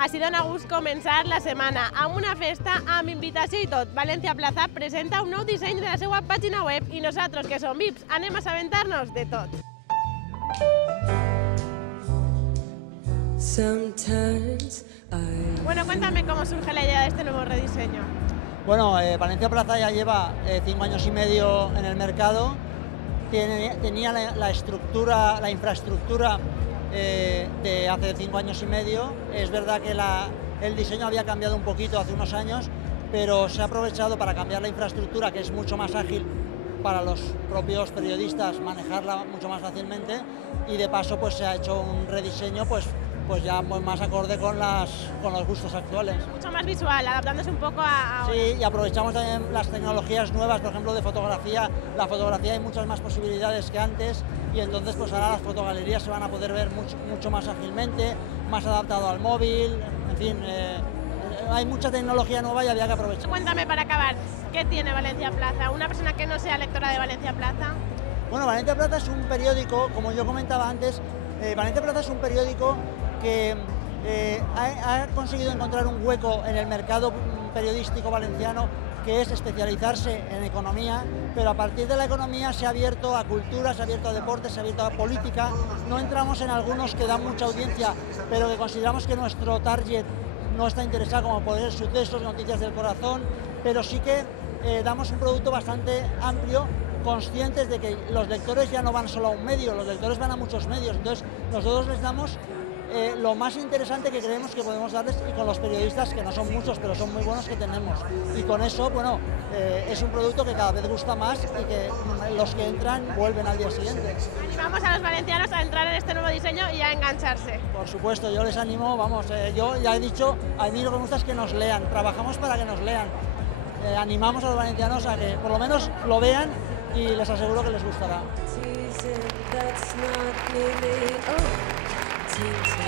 Ha sido un gust començar la setmana amb una festa amb invitació i tot. València Plaza presenta un nou disseny de la seva pàgina web i nosaltres, que som VIPs, anem a assabentar-nos de tot. Bueno, cuéntame cómo surge la idea de este nuevo rediseño. Bueno, València Plaza ya lleva 5 años y medio en el mercado. Tenía la infraestructura de hace 5 años y medio. Es verdad que el diseño había cambiado un poquito hace unos años, pero se ha aprovechado para cambiar la infraestructura, que es mucho más ágil para los propios periodistas manejarla mucho más fácilmente, y de paso pues se ha hecho un rediseño pues ya más acorde con los gustos actuales. Mucho más visual, adaptándose un poco a... Sí, y aprovechamos también las tecnologías nuevas, por ejemplo, de fotografía. La fotografía hay muchas más posibilidades que antes, y entonces pues ahora las fotogalerías se van a poder ver mucho más ágilmente, más adaptado al móvil, en fin, hay mucha tecnología nueva y había que aprovechar. Cuéntame para acabar, ¿qué tiene València Plaza? Una persona que no sea lectora de València Plaza. Bueno, València Plaza es un periódico, como yo comentaba antes, València Plaza es un periódico que ha conseguido encontrar un hueco en el mercado periodístico valenciano, que es especializarse en economía, pero a partir de la economía se ha abierto a cultura, se ha abierto a deportes, se ha abierto a política. No entramos en algunos que dan mucha audiencia, pero que consideramos que nuestro target no está interesado, como poder sucesos, noticias del corazón, pero sí que damos un producto bastante amplio, conscientes de que los lectores ya no van solo a un medio, los lectores van a muchos medios. Entonces nosotros les damos lo más interesante que creemos que podemos darles, y con los periodistas, que no son muchos pero son muy buenos, que tenemos, y con eso, bueno, es un producto que cada vez gusta más y que los que entran vuelven al día siguiente. Animamos a los valencianos a entrar en este nuevo diseño y a engancharse. Por supuesto, yo les animo, vamos, yo ya he dicho, a mí lo que me gusta es que nos lean, trabajamos para que nos lean, animamos a los valencianos a que por lo menos lo vean, y les aseguro que les gustará. Teasing, that's not really, oh, teasing.